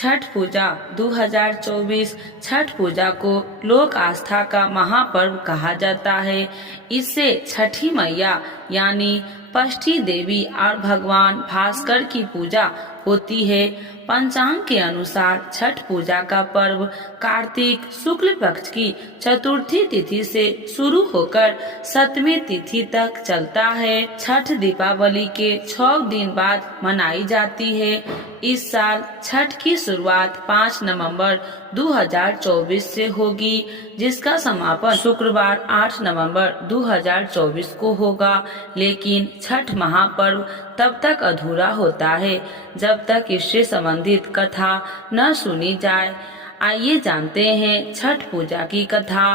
छठ पूजा 2024 छठ पूजा को लोक आस्था का महापर्व कहा जाता है। इससे छठी मैया यानी षष्ठी देवी और भगवान भास्कर की पूजा होती है। पंचांग के अनुसार छठ पूजा का पर्व कार्तिक शुक्ल पक्ष की चतुर्थी तिथि से शुरू होकर सप्तमी तिथि तक चलता है। छठ दीपावली के 6 दिन बाद मनाई जाती है। इस साल छठ की शुरुआत 5 नवंबर 2024 से होगी, जिसका समापन शुक्रवार 8 नवंबर 2024 को होगा। लेकिन छठ महापर्व तब तक अधूरा होता है जब तक इससे संबंधित कथा न सुनी जाए। आइए जानते हैं छठ पूजा की कथा।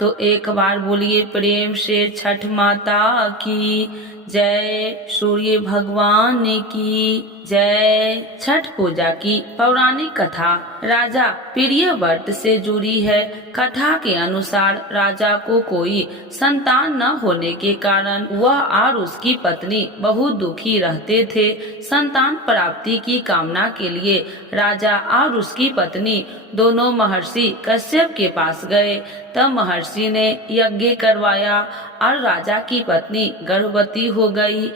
तो एक बार बोलिए प्रेम से छठ माता की जय, सूर्य भगवान की जय। छठ पूजा की पौराणिक कथा राजा प्रियव्रत से जुड़ी है। कथा के अनुसार राजा को कोई संतान न होने के कारण वह और उसकी पत्नी बहुत दुखी रहते थे। संतान प्राप्ति की कामना के लिए राजा और उसकी पत्नी दोनों महर्षि कश्यप के पास गए। तब महर्षि ने यज्ञ करवाया और राजा की पत्नी गर्भवती हो गई।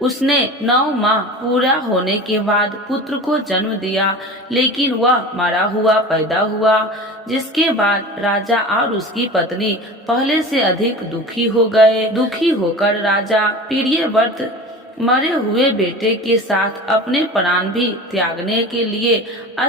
उसने 9 माह पूरा होने के बाद पुत्र को जन्म दिया, लेकिन वह मरा हुआ पैदा हुआ। जिसके बाद राजा और उसकी पत्नी पहले से अधिक दुखी हो गए। दुखी होकर राजा प्रियव्रत मरे हुए बेटे के साथ अपने प्राण भी त्यागने के लिए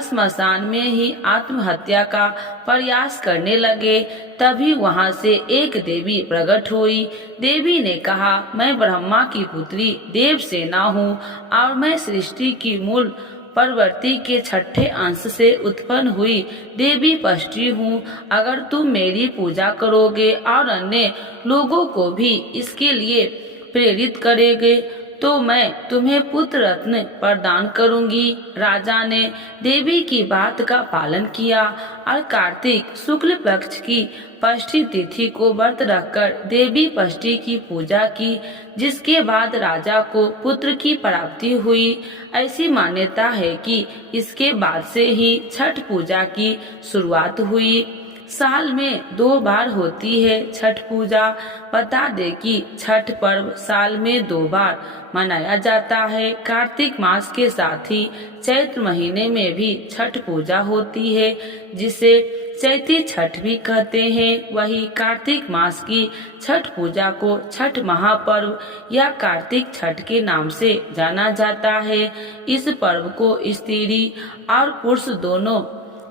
श्मशान में ही आत्महत्या का प्रयास करने लगे। तभी वहां से एक देवी प्रकट हुई। देवी ने कहा, मैं ब्रह्मा की पुत्री देवसेना हूँ और मैं सृष्टि की मूल प्रवृत्ति के 6ठे अंश से उत्पन्न हुई देवी षष्ठी हूँ। अगर तुम मेरी पूजा करोगे और अन्य लोगों को भी इसके लिए प्रेरित करेंगे तो मैं तुम्हें पुत्र रत्न प्रदान करूंगी। राजा ने देवी की बात का पालन किया और कार्तिक शुक्ल पक्ष की षष्ठी तिथि को व्रत रखकर देवी षष्ठी की पूजा की, जिसके बाद राजा को पुत्र की प्राप्ति हुई। ऐसी मान्यता है कि इसके बाद से ही छठ पूजा की शुरुआत हुई। साल में 2 बार होती है छठ पूजा। बता दे कि छठ पर्व साल में 2 बार मनाया जाता है। कार्तिक मास के साथ ही चैत्र महीने में भी छठ पूजा होती है, जिसे चैती छठ भी कहते हैं। वही कार्तिक मास की छठ पूजा को छठ महापर्व या कार्तिक छठ के नाम से जाना जाता है। इस पर्व को स्त्री और पुरुष दोनों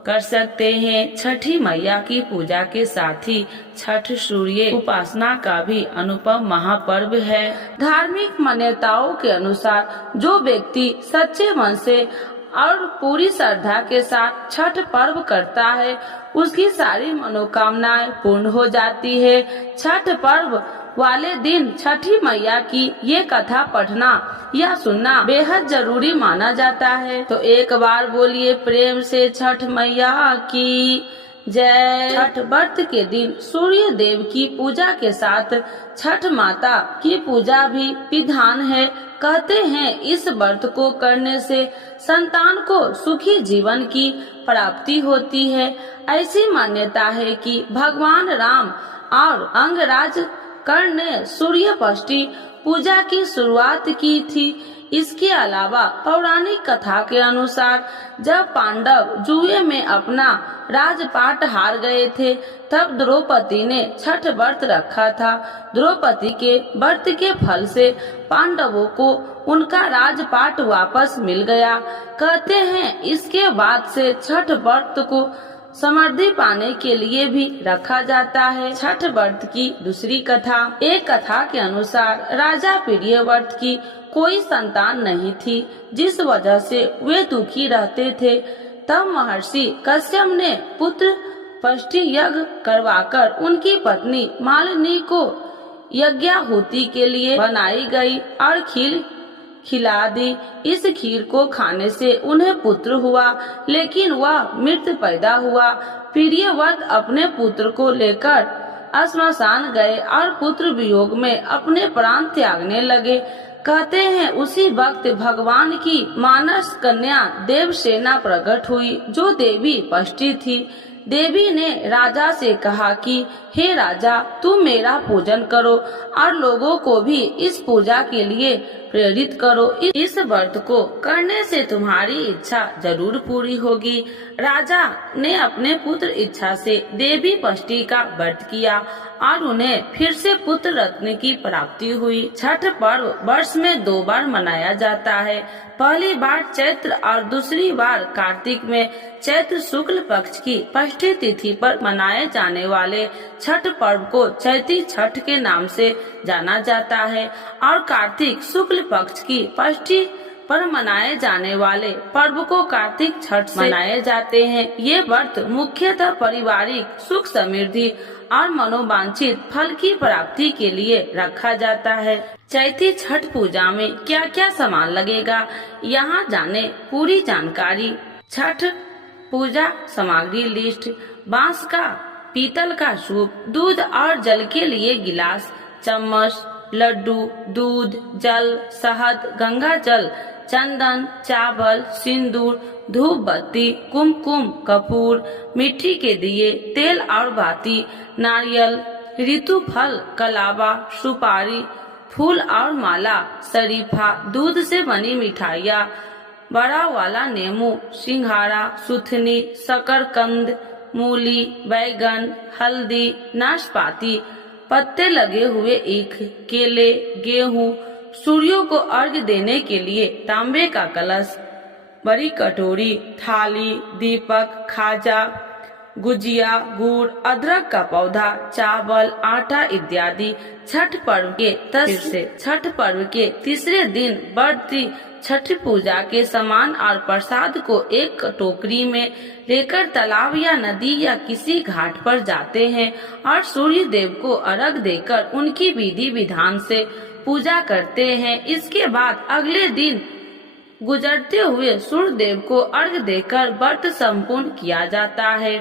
कर सकते हैं। छठी मैया की पूजा के साथ ही छठ सूर्य उपासना का भी अनुपम महापर्व है। धार्मिक मान्यताओं के अनुसार जो व्यक्ति सच्चे मन से और पूरी श्रद्धा के साथ छठ पर्व करता है, उसकी सारी मनोकामनाएं पूर्ण हो जाती है। छठ पर्व वाले दिन छठी मैया की ये कथा पढ़ना या सुनना बेहद जरूरी माना जाता है। तो एक बार बोलिए प्रेम से छठ मैया की जय। छठ व्रत के दिन सूर्य देव की पूजा के साथ छठ माता की पूजा भी विधान है। कहते हैं इस व्रत को करने से संतान को सुखी जीवन की प्राप्ति होती है। ऐसी मान्यता है कि भगवान राम और अंगराज कर्ण ने सूर्य षष्ठी पूजा की शुरुआत की थी। इसके अलावा पौराणिक कथा के अनुसार जब पांडव जुए में अपना राजपाट हार गए थे, तब द्रौपदी ने छठ व्रत रखा था। द्रौपदी के व्रत के फल से पांडवों को उनका राजपाट वापस मिल गया। कहते हैं इसके बाद से छठ व्रत को समृद्धि पाने के लिए भी रखा जाता है। छठ व्रत की दूसरी कथा। एक कथा के अनुसार राजा प्रियव्रत की कोई संतान नहीं थी, जिस वजह से वे दुखी रहते थे। तब महर्षि कश्यप ने पुत्र षष्ठी यज्ञ करवाकर उनकी पत्नी मालिनी को यज्ञाहुति के लिए बनाई गई और खीर खिला दी। इस खीर को खाने से उन्हें पुत्र हुआ, लेकिन वह मृत पैदा हुआ। प्रियव्रत अपने पुत्र को लेकर श्मशान गए और पुत्र वियोग में अपने प्राण त्यागने लगे। कहते हैं उसी वक्त भगवान की मानस कन्या देवसेना प्रकट हुई, जो देवी पष्टी थी। देवी ने राजा से कहा कि हे राजा, तुम मेरा पूजन करो और लोगों को भी इस पूजा के लिए प्रेरित करो। इस व्रत को करने से तुम्हारी इच्छा जरूर पूरी होगी। राजा ने अपने पुत्र इच्छा से देवी पष्टी का व्रत किया और उन्हें फिर से पुत्र रत्न की प्राप्ति हुई। छठ पर्व वर्ष में 2 बार मनाया जाता है। पहली बार चैत्र और दूसरी बार कार्तिक में। चैत्र शुक्ल पक्ष की षष्ठी तिथि पर मनाए जाने वाले छठ पर्व को चैती छठ के नाम से जाना जाता है और कार्तिक शुक्ल पक्ष की षष्ठी पर मनाए जाने वाले पर्व को कार्तिक छठ से मनाए जाते हैं। ये व्रत मुख्यतः पारिवारिक सुख समृद्धि और मनोवांछित फल की प्राप्ति के लिए रखा जाता है। चैती छठ पूजा में क्या क्या सामान लगेगा, यहाँ जाने पूरी जानकारी। छठ पूजा सामग्री लिस्ट: बांस का पीतल का सूप, दूध और जल के लिए गिलास, चम्मच, लड्डू, दूध, जल, शहद, गंगा जल, चंदन, चावल, सिंदूर, धूप बत्ती, कुमकुम, कपूर, मिट्टी के दिए, तेल और बाती, नारियल, ऋतु फल, कलावा, सुपारी, फूल और माला, शरीफा, दूध से बनी मिठाइयाँ, बड़ा वाला नींबू, सिंघाड़ा, सुथनी, शकरकंद, मूली, बैगन, हल्दी, नाशपाती, पत्ते लगे हुए ईख, केले, गेहूं, सूर्यों को अर्घ्य देने के लिए तांबे का कलश, बड़ी कटोरी, थाली, दीपक, खाजा, गुजिया, गुड़, अदरक का पौधा, चावल, आटा इत्यादि। छठ पर्व के तीसरे दिन व्रती छठ पूजा के सामान और प्रसाद को एक टोकरी में लेकर तालाब या नदी या किसी घाट पर जाते हैं और सूर्य देव को अर्घ देकर उनकी विधि विधान से पूजा करते हैं। इसके बाद अगले दिन गुजरते हुए सूर्य देव को अर्घ देकर व्रत संपूर्ण किया जाता है।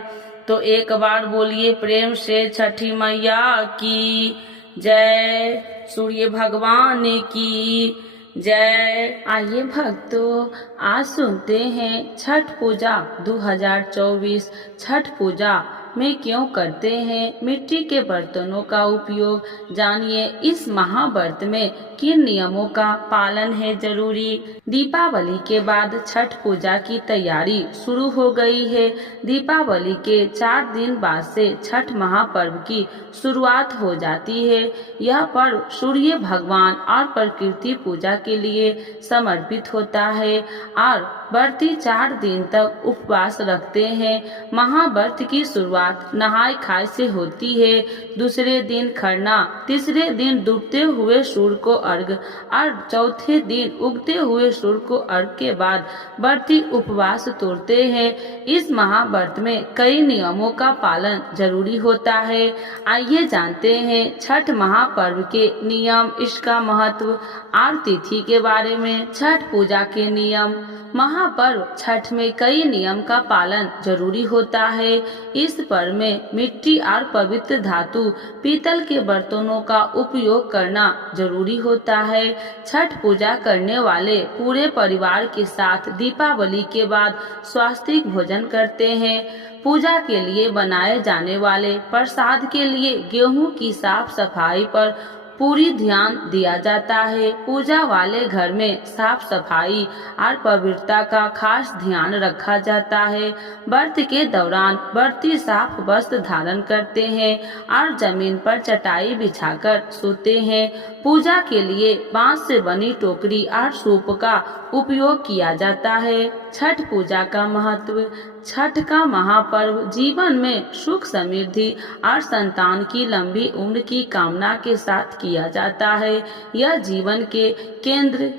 तो एक बार बोलिए प्रेम से छठी मैया की जय, सूर्य भगवान की जय। आइए भक्तों, आज सुनते हैं छठ पूजा 2024 छठ पूजा में क्यों करते हैं मिट्टी के बर्तनों का उपयोग। जानिए इस महाव्रत में किन नियमों का पालन है जरूरी। दीपावली के बाद छठ पूजा की तैयारी शुरू हो गई है। दीपावली के 4 दिन बाद से छठ महापर्व की शुरुआत हो जाती है। यह पर्व सूर्य भगवान और प्रकृति पूजा के लिए समर्पित होता है और व्रती 4 दिन तक उपवास रखते हैं। महाव्रत की शुरुआत नहाय खाए से होती है। दूसरे दिन खरना, तीसरे दिन डूबते हुए सूर्य को अर्घ और चौथे दिन उगते हुए सूर्य को अर्घ के बाद व्रती उपवास तोड़ते हैं। इस महाव्रत में कई नियमों का पालन जरूरी होता है। आइए जानते हैं छठ महापर्व के नियम, इसका महत्व और तिथि के बारे में। छठ पूजा के नियम। महापर्व छठ में कई नियम का पालन जरूरी होता है। इस पर्व में मिट्टी और पवित्र धातु पीतल के बर्तनों का उपयोग करना जरूरी होता है। छठ पूजा करने वाले पूरे परिवार के साथ दीपावली के बाद स्वास्तिक भोजन करते हैं। पूजा के लिए बनाए जाने वाले प्रसाद के लिए गेहूं की साफ सफाई पर पूरी ध्यान दिया जाता है। पूजा वाले घर में साफ सफाई और पवित्रता का खास ध्यान रखा जाता है। व्रत के दौरान व्रती साफ वस्त्र धारण करते हैं और जमीन पर चटाई बिछाकर सोते हैं। पूजा के लिए बांस से बनी टोकरी और सूप का उपयोग किया जाता है। छठ पूजा का महत्व। छठ का महापर्व जीवन में सुख समृद्धि और संतान की लंबी उम्र की कामना के साथ किया जाता है। यह जीवन के केंद्र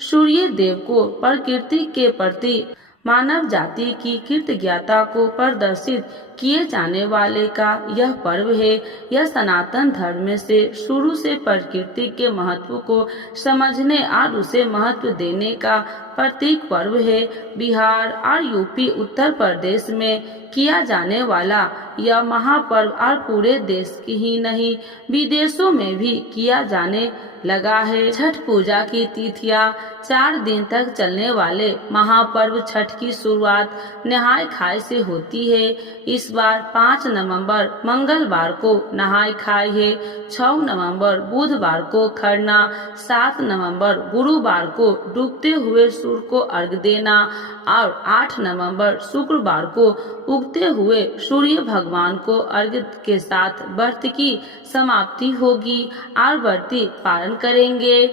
सूर्य देव को प्रकृति के प्रति मानव जाति की कृतज्ञता को प्रदर्शित किए जाने वाले का यह पर्व है। यह सनातन धर्म में से शुरू से प्रकृति के महत्व को समझने और उसे महत्व देने का प्रतीक पर्व है। बिहार और यूपी उत्तर प्रदेश में किया जाने वाला यह महापर्व और पूरे देश की ही नहीं विदेशों में भी किया जाने लगा है। छठ पूजा की तिथियां 4 दिन तक चलने वाले महापर्व छठ की शुरुआत नहाय खाय से होती है। इस बार 5 नवंबर मंगलवार को नहाय खाय है, 6 नवंबर बुधवार को खरना, 7 नवंबर गुरुवार को डूबते हुए सूर्य को अर्घ देना और 8 नवंबर शुक्रवार को उगते हुए सूर्य भगवान को अर्घ्य के साथ व्रत की समाप्ति होगी और व्रती पालन करेंगे।